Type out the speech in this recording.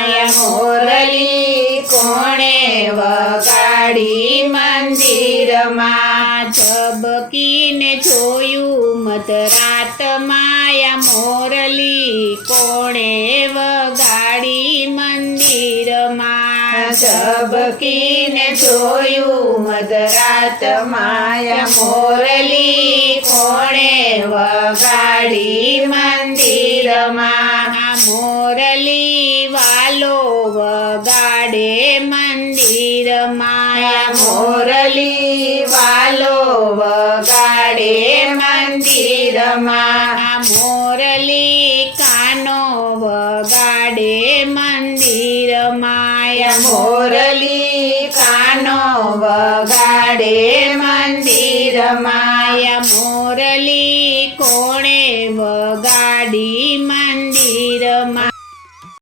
મોરલી કોણે વગાડી મંદિરમાં ઝબકીને જોયું મધરાતમાં મોરલી કોણે વગાડી મંદિરમાં ઝબકીને જોયું મધરાતમાં મોરલી કોણે વગાડી મંદિરમાં મોરલી વાલો વગાડે મંદિરમાં મોરલી વાલો વગાડે મંદિરમાં મોરલી કાનો વગાડે મંદિરમાં મોરલી કાનો વગાડે